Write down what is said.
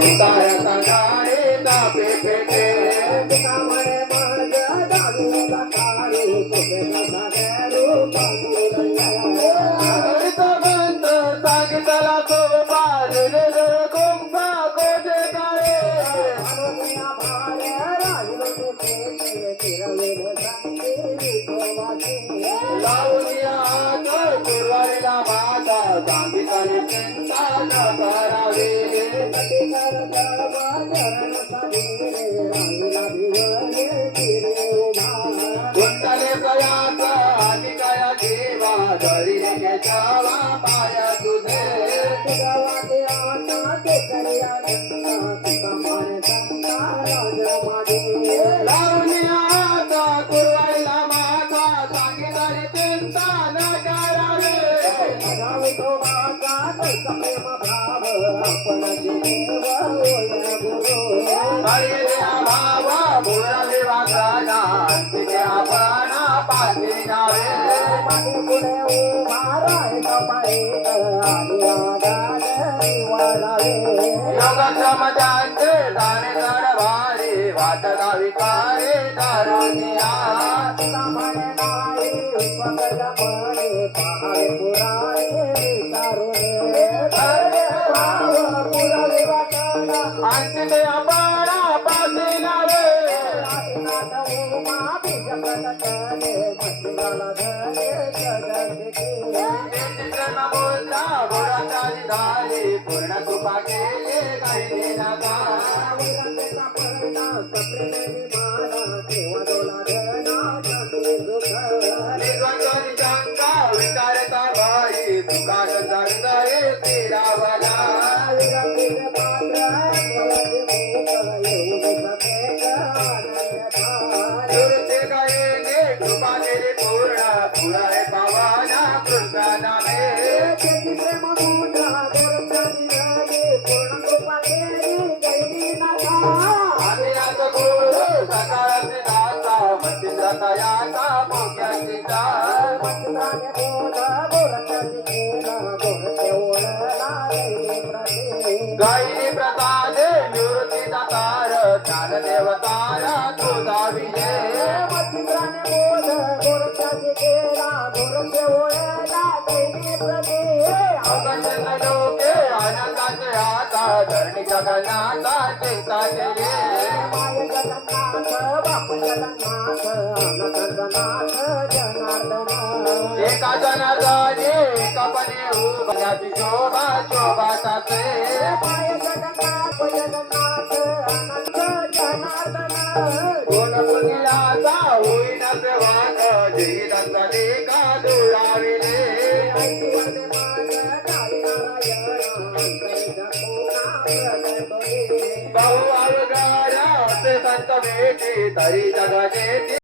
उतार काढारे तापे फेटे कामळे माझ दारू काढू कुठे नसारू हरित बंद सांगितला तो बाजले कुंभा कोटे काळे अनुया भारे राहिलो ते फिरवेल संगी तोवाची लावूया तर कुरवाडीला माता सांगितले चिंता न करावे कर दरबा चरण सगीरे राहिला भिवले तिरे उभा कुंडले कयाच आणि कया देवा धरी जावा पाया तुझे गावाते आता ते करिया नंदा तुका मारे संता राज मागे लावूया आता कुरवाडीला माता सांगितले चिंता न करावे गावी तो वाचा कैसा प्रेम भाव आपण जीव ओया गुरु हरी भावा बुरा देवा काना तिथे आपण पाठी नावे मागे पुढे उभा राहिला पाहिजे आलिया गाडी वाढावे योगक्षम त्यांचे दाणे चढ भारी वाट गावी काळे दारुनिया म्हणे नाही विश्वगज म्हणे पहावे पुराणे तारुणे भाव पुरावे वाटाणा आणि ते आपण पाठी नावे बोलता बोराचारी झाली पूर्ण कृपा केले काही नका निद्वंतरी शंका विचारता भाई तुका जगदरे तिरावला दुर्ते गये कृपा केली पूर्ण पुराय पावाना कृष्णाने आम्ही आता गुरु सकाळचे दाता मंदिर तयाचा मोक्याचा गायी प्रसादे निवृत्ती दातार ज्ञान देवतार तुझा विजय अगंज लोके आनंदाचे आता धरणी जगन्नाथा चिंता केले एका जनार्दनी एका पणे उभयाची शोभा शोभाताचे कोण पुण्याचा होईन सेवाक जीवितांचा लेखा दुराविले बहु अवघड असे संत भेटी तरी जगाचे